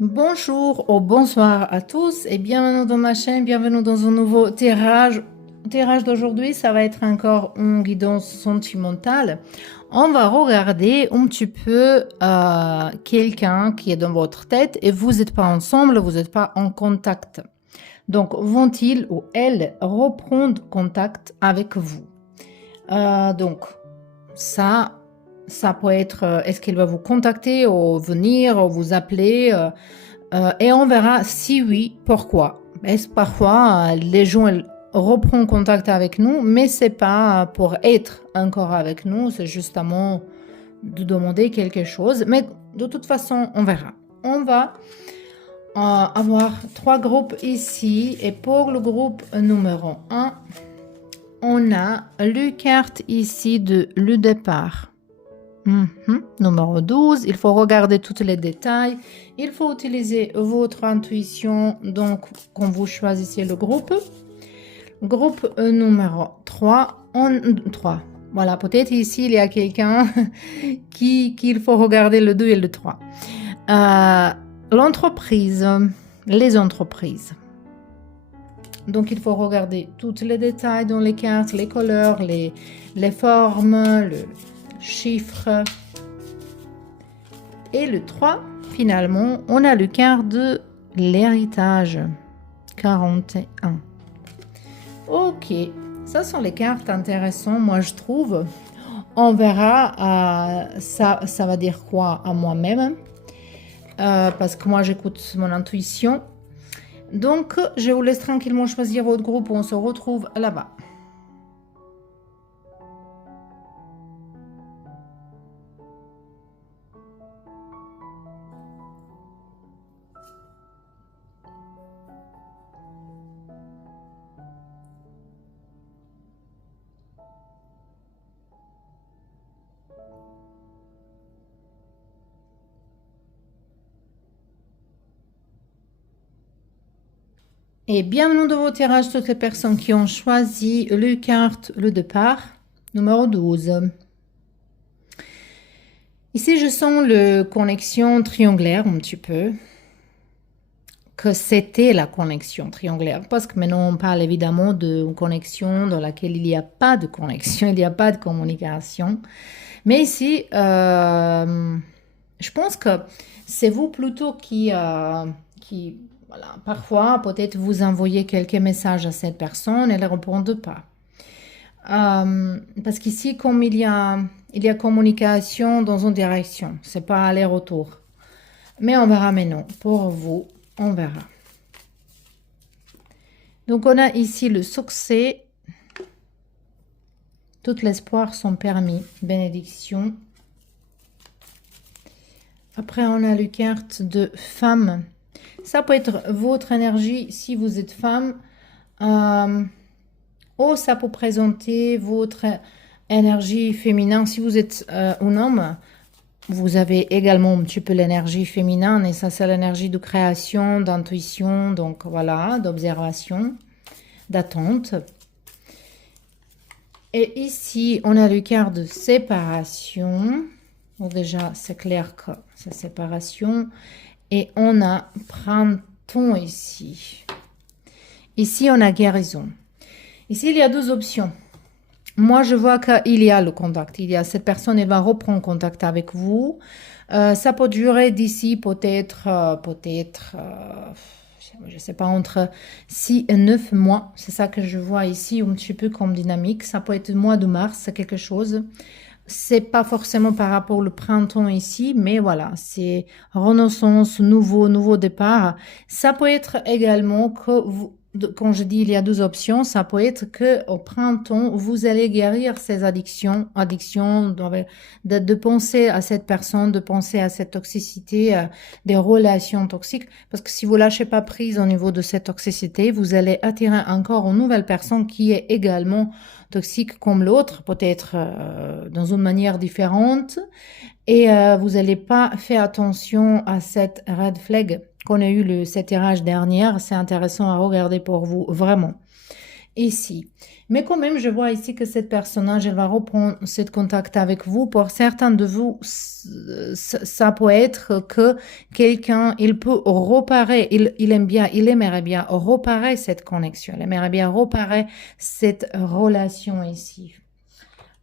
Bonjour ou bonsoir à tous et bienvenue dans ma chaîne, bienvenue dans un nouveau tirage. Le tirage d'aujourd'hui, ça va être encore une guidance sentimentale. On va regarder un petit peu quelqu'un qui est dans votre tête et vous n'êtes pas ensemble, vous n'êtes pas en contact. Donc, vont-ils ou elles reprendre contact avec vous? Donc, ça peut être, est-ce qu'il va vous contacter ou venir ou vous appeler et on verra si oui, pourquoi. Est-ce parfois les gens reprennent contact avec nous, mais c'est pas pour être encore avec nous, c'est justement de demander quelque chose. Mais de toute façon, on verra. On va avoir trois groupes ici et pour le groupe numéro 1, on a le carte ici de le départ. Numéro 12, il faut regarder tous les détails. Il faut utiliser votre intuition donc quand vous choisissez le groupe. Groupe numéro 3, 3. Voilà, peut-être ici il y a quelqu'un qu'il faut regarder le 2 et le 3. L'entreprise, les entreprises. Donc, il faut regarder tous les détails dans les cartes, les couleurs, les formes, le chiffre. Et le 3, finalement, on a le quart de l'héritage. 41. Ok, ça sont les cartes intéressantes, moi je trouve. On verra, ça va dire quoi à moi-même. Parce que moi j'écoute mon intuition. Donc, je vous laisse tranquillement choisir votre groupe. On se retrouve là-bas. Et bienvenue dans vos tirages, toutes les personnes qui ont choisi le carte, le départ, numéro 12. Ici, je sens la connexion triangulaire un petit peu, que c'était la connexion triangulaire, parce que maintenant on parle évidemment d'une connexion dans laquelle il n'y a pas de connexion, il n'y a pas de communication. Mais ici, je pense que c'est vous plutôt qui voilà, parfois, peut-être vous envoyez quelques messages à cette personne et elle ne répond pas. Parce qu'ici, comme il y a communication dans une direction, c'est pas aller-retour. Mais on verra maintenant. Pour vous, on verra. Donc, on a ici le succès. Tout l'espoir sont permis. Bénédiction. Après, on a le carte de femme. Ça peut être votre énergie si vous êtes femme. Ou ça peut présenter votre énergie féminine. Si vous êtes un homme, vous avez également un petit peu l'énergie féminine. Et ça, c'est l'énergie de création, d'intuition, donc voilà, d'observation, d'attente. Et ici, on a le quart de séparation. Donc déjà, c'est clair que c'est séparation. Et on a printemps ici. Ici, on a guérison. Ici, il y a deux options. Moi, je vois qu'il y a le contact. Il y a cette personne, elle va reprendre contact avec vous. Ça peut durer d'ici peut-être, je ne sais pas, entre 6 et 9 mois. C'est ça que je vois ici, un petit peu comme dynamique. Ça peut être le mois de mars, c'est quelque chose. C'est pas forcément par rapport au printemps ici, mais voilà, c'est renaissance, nouveau départ. Ça peut être également que vous, quand je dis il y a deux options, ça peut être que au printemps, vous allez guérir ces addictions, de penser à cette personne, de penser à cette toxicité, des relations toxiques, parce que si vous lâchez pas prise au niveau de cette toxicité, vous allez attirer encore une nouvelle personne qui est également toxique comme l'autre, peut-être dans une manière différente, et vous n'allez pas faire attention à cette red flag qu'on a eu cet tirage dernier. C'est intéressant à regarder pour vous, vraiment. ici. Mais quand même, je vois ici que cette personnage, elle va reprendre ce contact avec vous. Pour certains de vous, ça peut être que quelqu'un, il peut reparer, il aime bien, il aimerait bien reparer cette connexion, il aimerait bien reparer cette relation ici.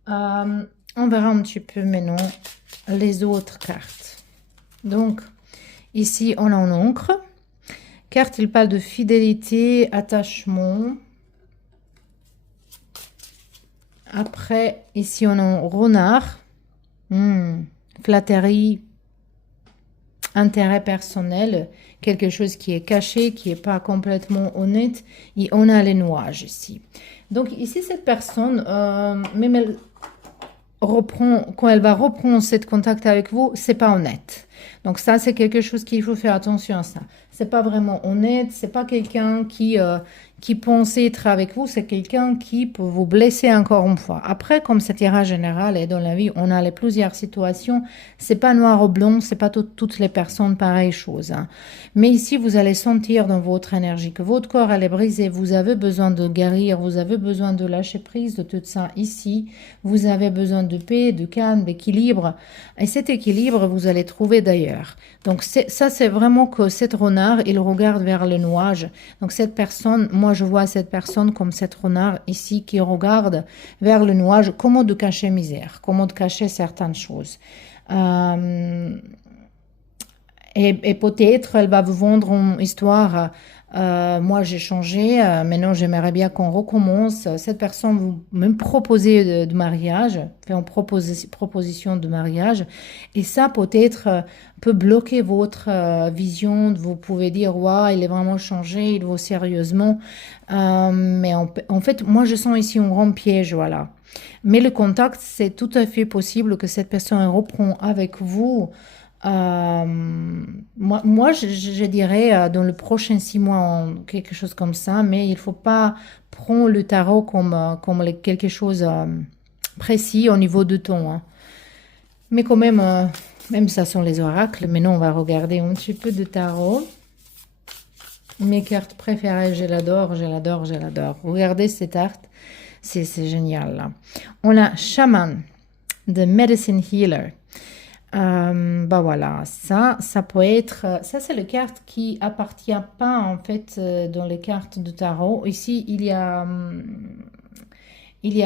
On verra un petit peu maintenant les autres cartes. Donc, ici, on a un encre. Carte, il parle de fidélité, attachement. Après, ici, on a un renard. Flatterie, intérêt personnel, quelque chose qui est caché, qui n'est pas complètement honnête. Et on a les nuages ici. Donc, ici, cette personne, même elle reprend, quand elle va reprendre ce contact avec vous, c'est pas honnête. Donc ça, c'est quelque chose qu'il faut faire attention à ça. C'est pas vraiment honnête, c'est pas quelqu'un qui pense être avec vous, c'est quelqu'un qui peut vous blesser encore une fois. Après, comme c'est tirage général et dans la vie, on a les plusieurs situations, c'est pas noir ou blanc, c'est pas toutes les personnes pareilles choses. Hein. Mais ici, vous allez sentir dans votre énergie que votre corps, elle est brisé, vous avez besoin de guérir, vous avez besoin de lâcher prise de tout ça ici, vous avez besoin de paix, de calme, d'équilibre. Et cet équilibre, vous allez trouver d'ailleurs. Donc ça, c'est vraiment que cette renard, il regarde vers le nuage. Donc cette personne, moi je vois cette personne comme cette renard ici qui regarde vers le nuage, comment de cacher misère, comment de cacher certaines choses. Et peut-être elle va vous vendre une histoire. Moi j'ai changé, maintenant j'aimerais bien qu'on recommence. Cette personne vous même proposer de mariage, fait une proposition de mariage, et ça peut-être peut bloquer votre vision. Vous pouvez dire ouais, il est vraiment changé, il vaut sérieusement, mais en fait moi je sens ici un grand piège, voilà. Mais le contact, c'est tout à fait possible que cette personne reprend avec vous. Moi je dirais dans le prochain 6 mois, quelque chose comme ça, mais il faut pas prendre le tarot comme quelque chose précis au niveau de ton. Hein. Mais quand même, même ça sont les oracles. Maintenant, on va regarder un petit peu de tarot. Mes cartes préférées, je l'adore, je l'adore, je l'adore. Regardez cette carte, c'est génial. Là. On a Shaman, The Medicine Healer. Bah voilà, ça peut être, ça c'est le carte qui appartient pas en fait dans les cartes de tarot. Ici, il y a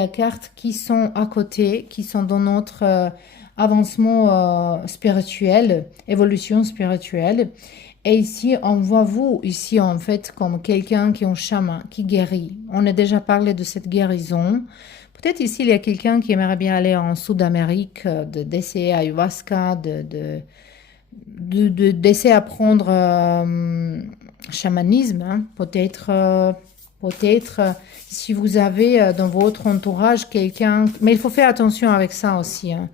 cartes qui sont à côté, qui sont dans notre avancement spirituel, évolution spirituelle. Et ici, on voit vous, ici en fait, comme quelqu'un qui est un chaman, qui guérit. On a déjà parlé de cette guérison. Peut-être ici, il y a quelqu'un qui aimerait bien aller en Sud-Amérique, d'essayer ayahuasca, d'essayer d'apprendre chamanisme. Hein. Peut-être, si vous avez dans votre entourage quelqu'un... Mais il faut faire attention avec ça aussi. Hein.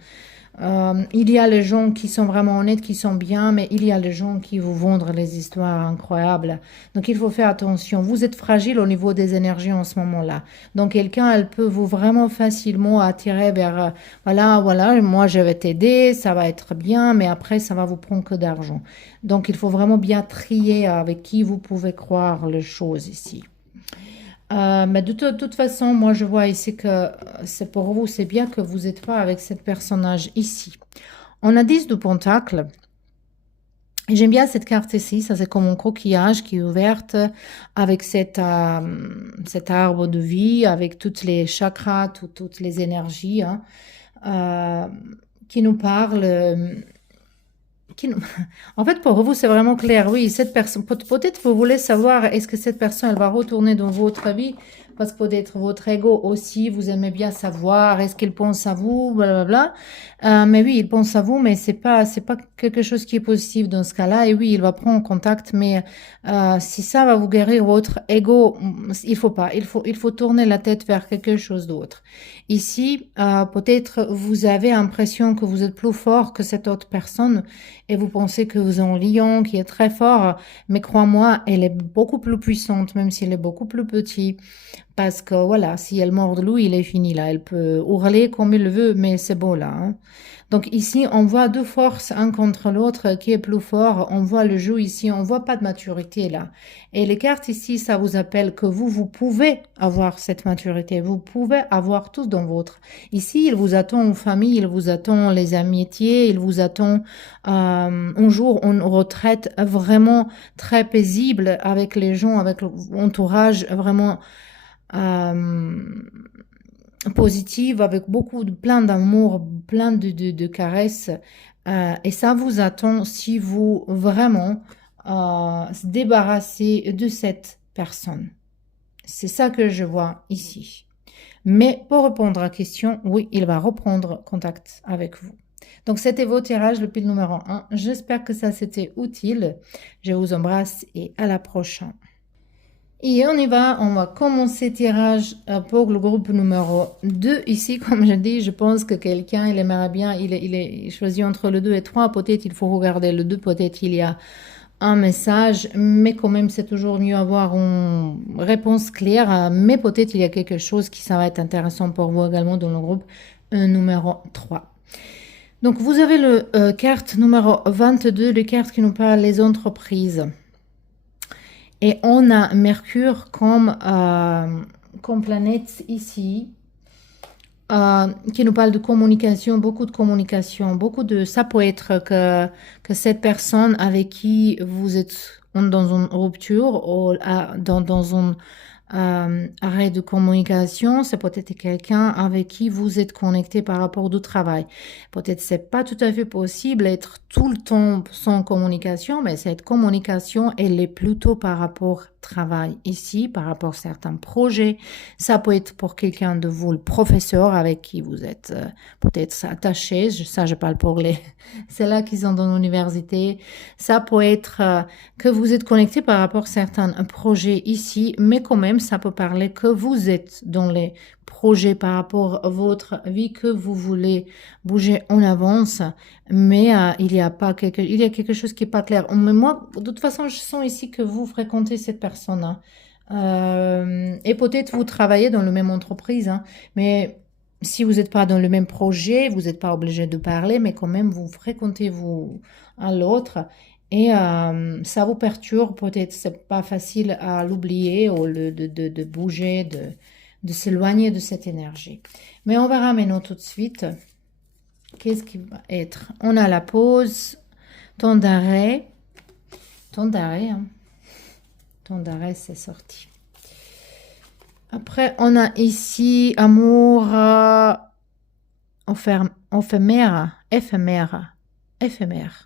Il y a les gens qui sont vraiment honnêtes, qui sont bien, mais il y a les gens qui vous vendent les histoires incroyables. Donc il faut faire attention. Vous êtes fragile au niveau des énergies en ce moment-là. Donc quelqu'un, elle peut vous vraiment facilement attirer vers, voilà, moi je vais t'aider, ça va être bien, mais après ça va vous prendre que d'argent. Donc il faut vraiment bien trier avec qui vous pouvez croire les choses ici. Mais de toute façon, moi je vois ici que c'est pour vous, c'est bien que vous n'êtes pas avec ce personnage ici. On a 10 de Pentacle. Et j'aime bien cette carte ici, ça c'est comme un coquillage qui est ouverte avec cet arbre de vie, avec toutes les chakras, toutes les énergies, hein, qui nous parle. En fait, pour vous, c'est vraiment clair. Oui, cette personne, peut-être vous voulez savoir, est-ce que cette personne, elle va retourner dans votre vie? Parce que peut-être votre ego aussi, vous aimez bien savoir, est-ce qu'il pense à vous, blablabla. Mais oui, il pense à vous, mais c'est pas quelque chose qui est positif dans ce cas-là. Et oui, il va prendre contact, mais si ça va vous guérir votre ego, il faut pas. Il faut tourner la tête vers quelque chose d'autre. Ici, peut-être vous avez l'impression que vous êtes plus fort que cette autre personne et vous pensez que vous êtes un lion qui est très fort, mais crois-moi, elle est beaucoup plus puissante, même si elle est beaucoup plus petite. Parce que voilà, si elle mord de lui, il est fini là. Elle peut hurler comme il veut, mais c'est bon là, hein. Donc ici, on voit deux forces, un contre l'autre, qui est plus fort. On voit le jeu ici, on voit pas de maturité là. Et les cartes ici, ça vous appelle que vous pouvez avoir cette maturité. Vous pouvez avoir tout dans votre. Ici, il vous attend en famille, il vous attend les amitiés, il vous attend un jour une retraite vraiment très paisible avec les gens, avec l'entourage vraiment euh, positive, avec beaucoup de plein d'amour, plein de caresses. Et ça vous attend si vous vraiment se débarrassez de cette personne. C'est ça que je vois ici. Mais pour répondre à la question, oui, il va reprendre contact avec vous. Donc, c'était vos tirages, le pile numéro 1. J'espère que ça c'était utile. Je vous embrasse et à la prochaine. Et on va commencer tirage pour le groupe numéro 2. Ici, comme je dis, je pense que quelqu'un, il aimerait bien, il est choisi entre le 2 et 3. Peut-être il faut regarder le 2, peut-être il y a un message, mais quand même, c'est toujours mieux avoir une réponse claire. Mais peut-être il y a quelque chose qui ça va être intéressant pour vous également dans le groupe numéro 3. Donc, vous avez le carte numéro 22, le carte qui nous parle des entreprises. Et on a Mercure comme planète ici, qui nous parle de communication, beaucoup de communication, beaucoup de... Ça peut être que cette personne avec qui vous êtes dans une rupture ou dans un arrêt de communication, c'est peut-être quelqu'un avec qui vous êtes connecté par rapport au travail. Peut-être c'est pas tout à fait possible d'être tout le temps sans communication, mais cette communication, elle est plutôt par rapport au travail ici, par rapport à certains projets. Ça peut être pour quelqu'un de vous, le professeur avec qui vous êtes peut-être attaché. Ça, je parle pour les... C'est là qu'ils sont dans l'université. Ça peut être que vous êtes connecté par rapport à certains projets ici, mais quand même, ça peut parler que vous êtes dans les projets par rapport à votre vie, que vous voulez bouger en avance, mais il y a quelque chose qui est pas clair. Mais moi, de toute façon, je sens ici que vous fréquentez cette personne, hein. Et peut-être vous travaillez dans la même entreprise, hein, mais si vous n'êtes pas dans le même projet, vous n'êtes pas obligé de parler, mais quand même, vous fréquentez vous à l'autre. Et ça vous perturbe, peut-être c'est pas facile à l'oublier ou de bouger, de s'éloigner de cette énergie. Mais on verra maintenant tout de suite. Qu'est-ce qui va être? On a la pause, temps d'arrêt. Temps d'arrêt, hein. Temps d'arrêt, c'est sorti. Après, on a ici amour éphémère. Éphémère.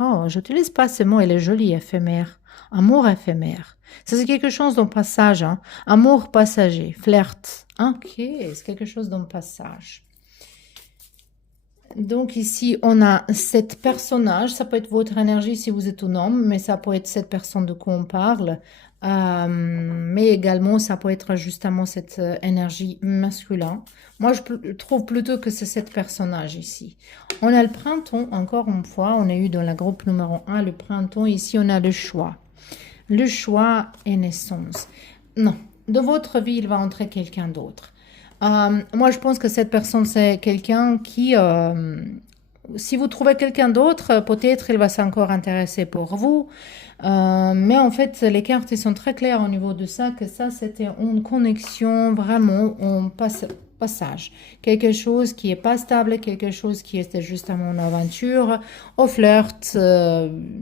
Oh, j'utilise pas ce mot, il est joli, éphémère. Amour éphémère. Ça, c'est quelque chose dans le passage, hein. Amour passager, flirt. Ok, c'est quelque chose dans le passage. Donc ici, on a cet personnage. Ça peut être votre énergie si vous êtes un homme, mais ça peut être cette personne de quoi on parle. Mais également, ça peut être justement cette énergie masculine. Moi, je trouve plutôt que c'est cet personnage ici. On a le printemps, encore une fois. On a eu dans la groupe numéro 1 le printemps. Ici, on a le choix. Le choix et naissance. Non, de votre vie, il va entrer quelqu'un d'autre. Moi, je pense que cette personne, c'est quelqu'un qui, si vous trouvez quelqu'un d'autre, peut-être il va s'encore intéresser pour vous. Mais en fait, les cartes ils sont très claires au niveau de ça, que ça, c'était une connexion vraiment en passage. Quelque chose qui n'est pas stable, quelque chose qui était justement une aventure, au flirt,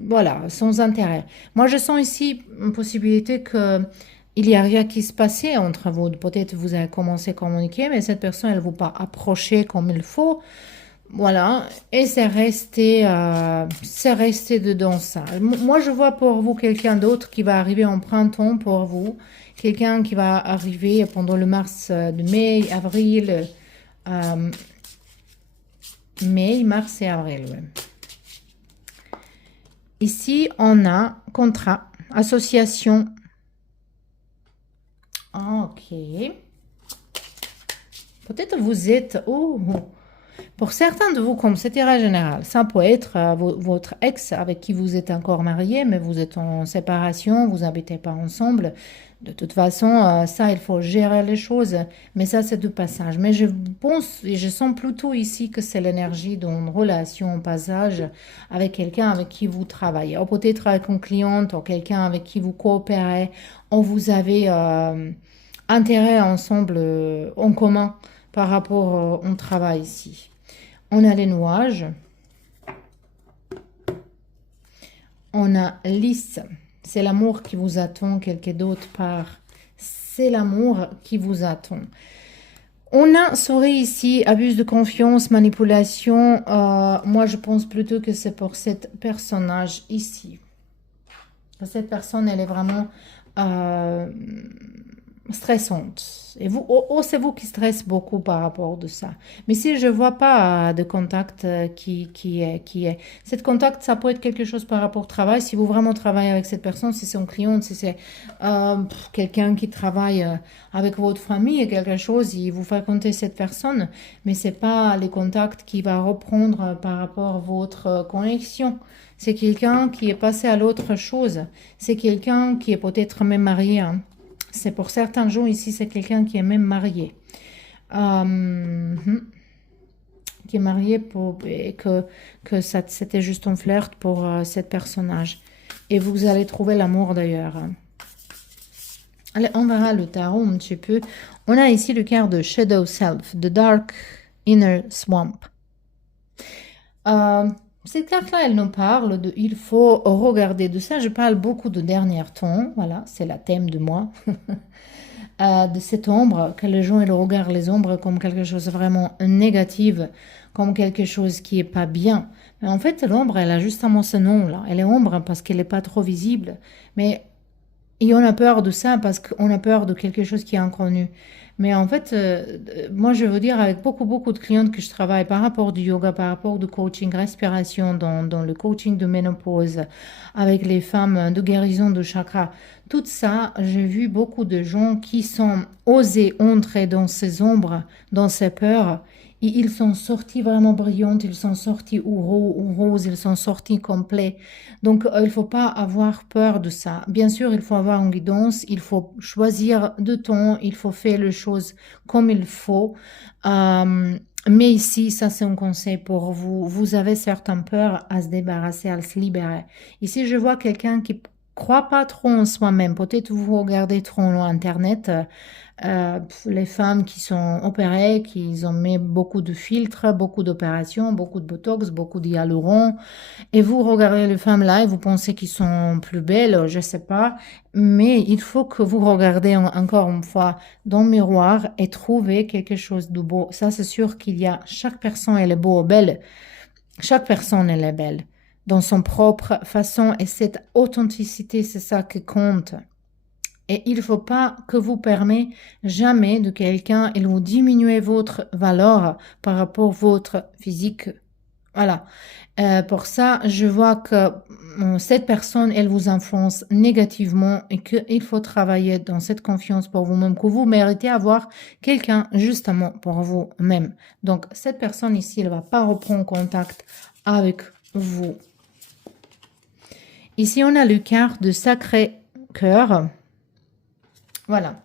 voilà, sans intérêt. Moi, je sens ici une possibilité que il n'y a rien qui se passait entre vous. Peut-être vous avez commencé à communiquer, mais cette personne, elle ne vous pas approché comme il faut. Voilà. Et c'est resté dedans ça. Moi, je vois pour vous quelqu'un d'autre qui va arriver en printemps pour vous. Quelqu'un qui va arriver pendant le mars, de mai, avril. Mai, mars et avril. Ouais. Ici, on a contrat, association. Ok. Peut-être vous êtes... Oh, Pour certains de vous, comme c'est tirage général, ça peut être votre ex avec qui vous êtes encore marié, mais vous êtes en séparation, vous n'habitez pas ensemble. De toute façon, ça, il faut gérer les choses, mais ça, c'est du passage. Mais je pense et je sens plutôt ici que c'est l'énergie d'une relation en passage avec quelqu'un avec qui vous travaillez, ou peut-être avec une cliente, ou quelqu'un avec qui vous coopérez, ou vous avez intérêt ensemble en commun par rapport au travail ici. On a les nuages. On a lys. C'est l'amour qui vous attend quelque d'autre part. C'est l'amour qui vous attend. On a souris ici, abus de confiance, manipulation. Moi, je pense plutôt que c'est pour cet personnage ici. Cette personne, elle est vraiment stressante. Et vous, c'est vous qui stresse beaucoup par rapport de ça. Mais si je vois pas de contact qui est. Cette contact, ça peut être quelque chose par rapport au travail. Si vous vraiment travaillez avec cette personne, si c'est un client, si c'est quelqu'un qui travaille avec votre famille et quelque chose, il vous fréquentez cette personne. Mais c'est pas les contacts qui va reprendre par rapport à votre connexion. C'est quelqu'un qui est passé à l'autre chose. C'est quelqu'un qui est peut-être même marié, hein. C'est pour certains gens ici, c'est quelqu'un qui est même marié. Qui est marié et que c'était juste un flirt pour cet personnage. Et vous allez trouver l'amour d'ailleurs. Allez, on verra le tarot un petit peu. On a ici le card de Shadow Self, The Dark Inner Swamp. Cette carte-là, elle nous parle de il faut regarder de ça. Je parle beaucoup de dernier temps. Voilà, c'est la thème de moi. De cette ombre, que les gens ils regardent les ombres comme quelque chose de vraiment négatif, comme quelque chose qui est pas bien. Mais en fait, l'ombre, elle a justement ce nom-là. Elle est ombre parce qu'elle n'est pas trop visible. Mais et on a peur de ça parce qu'on a peur de quelque chose qui est inconnu. Mais en fait, moi, je veux dire, avec beaucoup de clientes que je travaille par rapport du yoga, par rapport du coaching respiration, dans le coaching de ménopause, avec les femmes de guérison de chakra, tout ça, j'ai vu beaucoup de gens qui sont osés entrer dans ces ombres, dans ces peurs, et ils sont sortis vraiment brillantes, ils sont sortis ou roses, ils sont sortis complets. Donc, il ne faut pas avoir peur de ça. Bien sûr, il faut avoir une guidance, il faut choisir de temps, il faut faire les choses comme il faut. Mais ici, ça c'est un conseil pour vous. Vous avez certaines peurs à se débarrasser, à se libérer. Ici, je vois quelqu'un qui croit pas trop en soi-même. Peut-être vous regardez trop en Internet. Les femmes qui sont opérées, qui ont mis beaucoup de filtres, beaucoup d'opérations, beaucoup de botox, beaucoup d'hyaluron. Et vous regardez les femmes là et vous pensez qu'ils sont plus belles, je sais pas. Mais il faut que vous regardez encore une fois dans le miroir et trouver quelque chose de beau. Ça, c'est sûr qu'il y a, chaque personne, elle est beau ou belle. Chaque personne, elle est belle dans son propre façon et cette authenticité, c'est ça qui compte. Et il ne faut pas que vous permettez jamais de quelqu'un et vous diminuez votre valeur par rapport à votre physique. Voilà. Pour ça, je vois que cette personne, elle vous influence négativement et qu'il faut travailler dans cette confiance pour vous-même, que vous méritez avoir quelqu'un justement pour vous-même. Donc, cette personne ici, elle ne va pas reprendre contact avec vous. Ici, on a le carte de Sacré-Cœur. Voilà.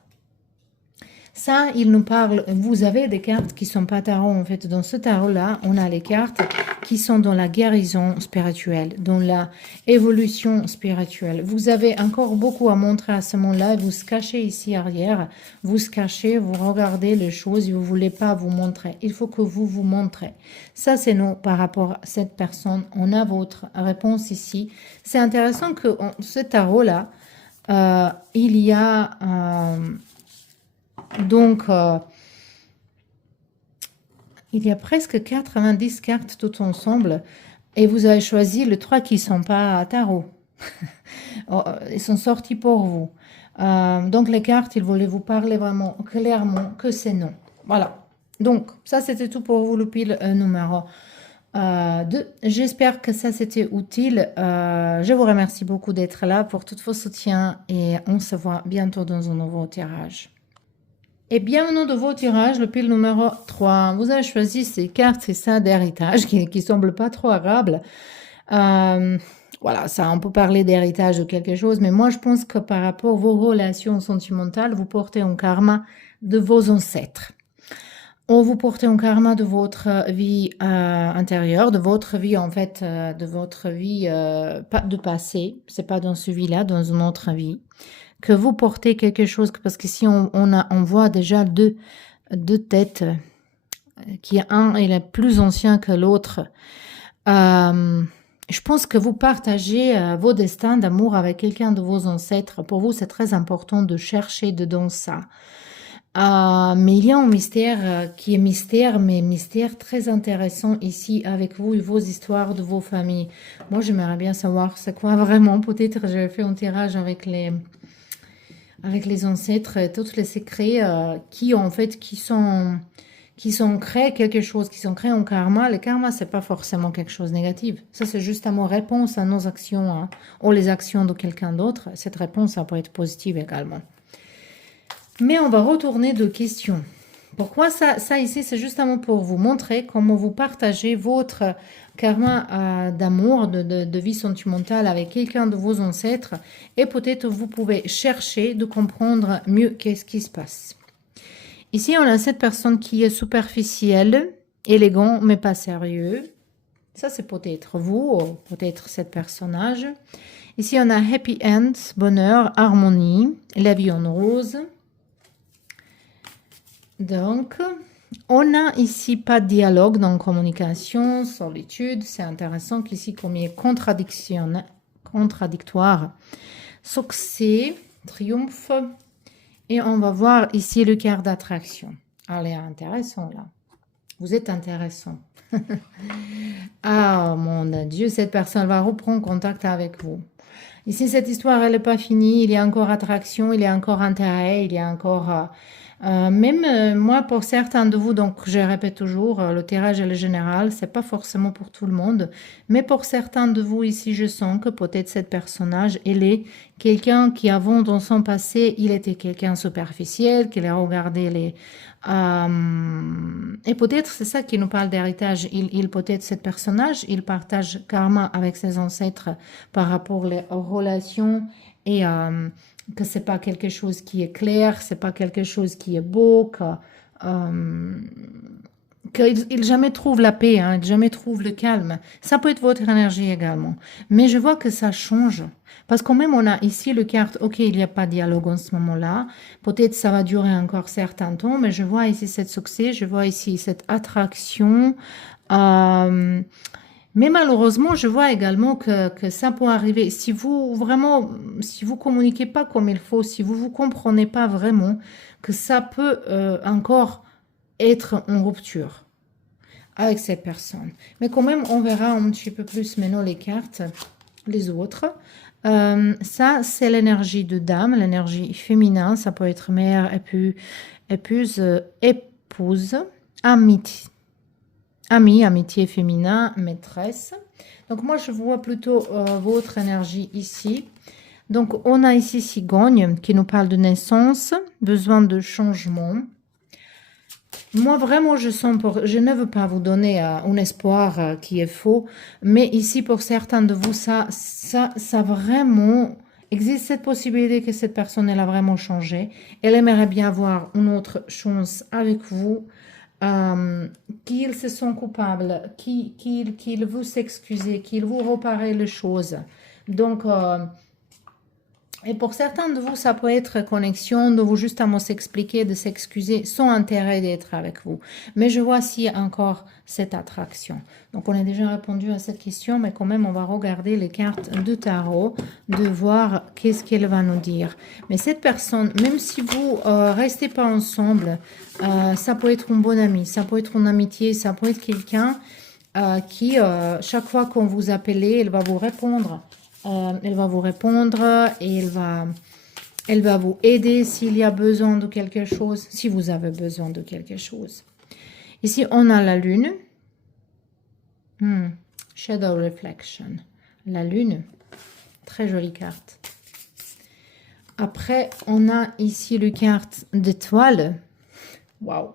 Ça, il nous parle, vous avez des cartes qui sont pas tarot, en fait. Dans ce tarot-là, on a les cartes qui sont dans la guérison spirituelle, dans la évolution spirituelle. Vous avez encore beaucoup à montrer à ce moment-là. Vous se cachez ici arrière, vous se cachez, vous regardez les choses et vous voulez pas vous montrer. Il faut que vous vous montrez. Ça, c'est nous par rapport à cette personne. On a votre réponse ici. C'est intéressant que ce tarot-là, il y a... Donc, il y a presque 90 cartes tout ensemble et vous avez choisi les 3 qui ne sont pas à tarot. Ils sont sortis pour vous. Donc, les cartes, ils voulaient vous parler vraiment clairement que c'est non. Voilà. Donc, ça, c'était tout pour vous, le pile numéro 2. J'espère que ça, c'était utile. Je vous remercie beaucoup d'être là pour tous vos soutiens et on se voit bientôt dans un nouveau tirage. Et bienvenue de vos tirages, le pile numéro 3. Vous avez choisi ces cartes, c'est ça, d'héritage, qui semblent pas trop arables. Voilà, ça, on peut parler d'héritage de quelque chose, mais moi, je pense que par rapport à vos relations sentimentales, vous portez un karma de vos ancêtres. Ou vous portez un karma de votre vie intérieure, de votre vie, en fait, de votre vie pas de passé. C'est pas dans ce vie-là, dans une autre vie. Que vous portez quelque chose, parce qu'ici, on voit déjà deux têtes, qui un est plus ancien que l'autre. Je pense que vous partagez vos destins d'amour avec quelqu'un de vos ancêtres. Pour vous, c'est très important de chercher dedans ça. Mais il y a un mystère qui est mystère, mais mystère très intéressant ici avec vous et vos histoires de vos familles. Moi, j'aimerais bien savoir c'est quoi vraiment. Peut-être j'avais fait un tirage avec les ancêtres, tous les secrets qui en fait qui sont créés quelque chose, qui sont créés en karma. Le karma, c'est pas forcément quelque chose de négatif. Ça, c'est juste une réponse à nos actions hein, ou les actions de quelqu'un d'autre. Cette réponse, ça peut être positive également. Mais on va retourner de questions. Pourquoi ça ici, c'est justement pour vous montrer comment vous partagez votre karma d'amour, de vie sentimentale avec quelqu'un de vos ancêtres. Et peut-être vous pouvez chercher de comprendre mieux qu'est-ce qui se passe. Ici, on a cette personne qui est superficielle, élégant, mais pas sérieux. Ça, c'est peut-être vous, ou peut-être cet personnage. Ici, on a happy end, bonheur, harmonie, la vie en rose. Donc, on a ici pas de dialogue dans communication, solitude. C'est intéressant qu'ici, comme il est contradictoire, succès, triomphe. Et on va voir ici le cœur d'attraction. Elle est intéressant là. Vous êtes intéressant. Ah mon Dieu, cette personne va reprendre contact avec vous. Ici, cette histoire, elle n'est pas finie. Il y a encore attraction, il y a encore intérêt, il y a encore... moi, pour certains de vous, donc je répète toujours, le tirage est le général, c'est pas forcément pour tout le monde, mais pour certains de vous ici, je sens que peut-être cette personnage, elle est quelqu'un qui avant dans son passé, il était quelqu'un superficiel, qu'il a regardé les... et peut-être c'est ça qui nous parle d'héritage. Il peut-être cette personnage, il partage karma avec ses ancêtres par rapport aux relations et que c'est pas quelque chose qui est clair, c'est pas quelque chose qui est beau, qu'il jamais trouve la paix, hein, il jamais trouve le calme. Ça peut être votre énergie également. Mais je vois que ça change. Parce que même on a ici le carte, ok, il n'y a pas de dialogue en ce moment-là. Peut-être ça va durer encore certains temps, mais je vois ici cette succès, je vois ici cette attraction. Mais malheureusement, je vois également que ça peut arriver. Si vous communiquez pas comme il faut, si vous comprenez pas vraiment, que ça peut encore être en rupture avec cette personne. Mais quand même, on verra un petit peu plus maintenant les cartes, les autres. Ça, c'est l'énergie de dame, l'énergie féminin. Ça peut être mère, épouse, amitié féminin, maîtresse. Donc moi, je vois plutôt votre énergie ici. Donc on a ici cigogne qui nous parle de naissance, besoin de changement. Moi, vraiment, je ne veux pas vous donner un espoir qui est faux, mais ici, pour certains de vous, ça vraiment existe cette possibilité que cette personne, elle a vraiment changé. Elle aimerait bien avoir une autre chance avec vous, qu'ils se sont coupables, qu'ils vous s'excusent, qu'ils vous reparent les choses. Donc, et pour certains de vous, ça peut être connexion, de vous justement s'expliquer, de s'excuser, sans intérêt d'être avec vous. Mais je vois s'il y a encore cette attraction. Donc, on a déjà répondu à cette question, mais quand même, on va regarder les cartes de tarot, de voir qu'est-ce qu'elle va nous dire. Mais cette personne, même si vous restez pas ensemble, ça peut être un bon ami, ça peut être une amitié, ça peut être quelqu'un qui, chaque fois qu'on vous appelle, elle va vous répondre. Elle va vous répondre et elle va vous aider s'il y a besoin de quelque chose, si vous avez besoin de quelque chose. Ici, on a la lune. Shadow Reflection. La lune. Très jolie carte. Après, on a ici le carte d'étoile. Waouh!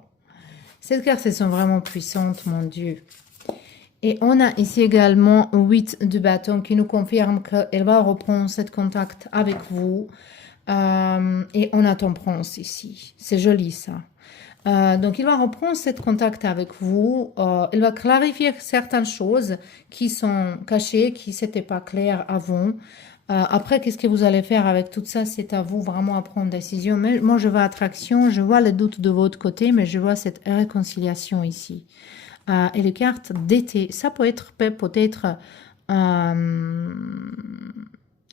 Ces cartes, elles sont vraiment puissantes, mon Dieu. Et on a ici également 8 de bâton qui nous confirme qu'elle va reprendre ce contact avec vous. Et on a ton prince ici. C'est joli ça. Donc, il va reprendre ce contact avec vous. Il va clarifier certaines choses qui sont cachées, qui n'étaient pas claires avant. Après, qu'est-ce que vous allez faire avec tout ça? C'est à vous vraiment à prendre décision. Mais moi, je vois attraction, je vois le doute de votre côté, mais je vois cette réconciliation ici. Et les cartes d'été, ça peut être peut-être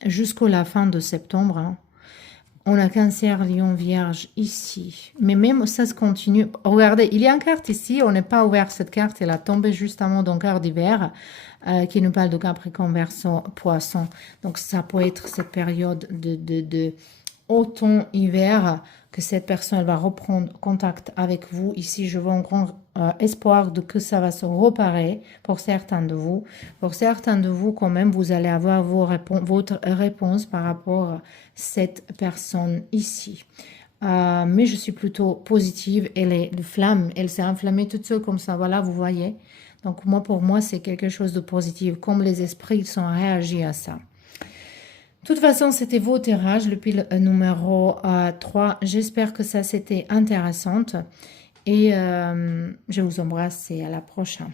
jusqu'à la fin de septembre. Hein. On a Cancer, Lion, Vierge ici. Mais même ça se continue. Regardez, il y a une carte ici. On n'est pas ouvert cette carte. Elle a tombé justement dans le quart d'hiver qui nous parle de Capricorne, Verseau, Poisson. Donc ça peut être cette période de automne-hiver que cette personne va reprendre contact avec vous. Ici, je vois un grand espoir de que ça va se reparer pour certains de vous. Pour certains de vous, quand même, vous allez avoir votre réponse par rapport à cette personne ici. Mais je suis plutôt positive. Elle est de flamme. Elle s'est enflammée toute seule comme ça. Voilà, vous voyez. Donc, moi, pour moi, c'est quelque chose de positif. Comme les esprits, ils sont réagis à ça. De toute façon, c'était vos tirages, le pile numéro 3. J'espère que ça, c'était intéressant. Et je vous embrasse et à la prochaine.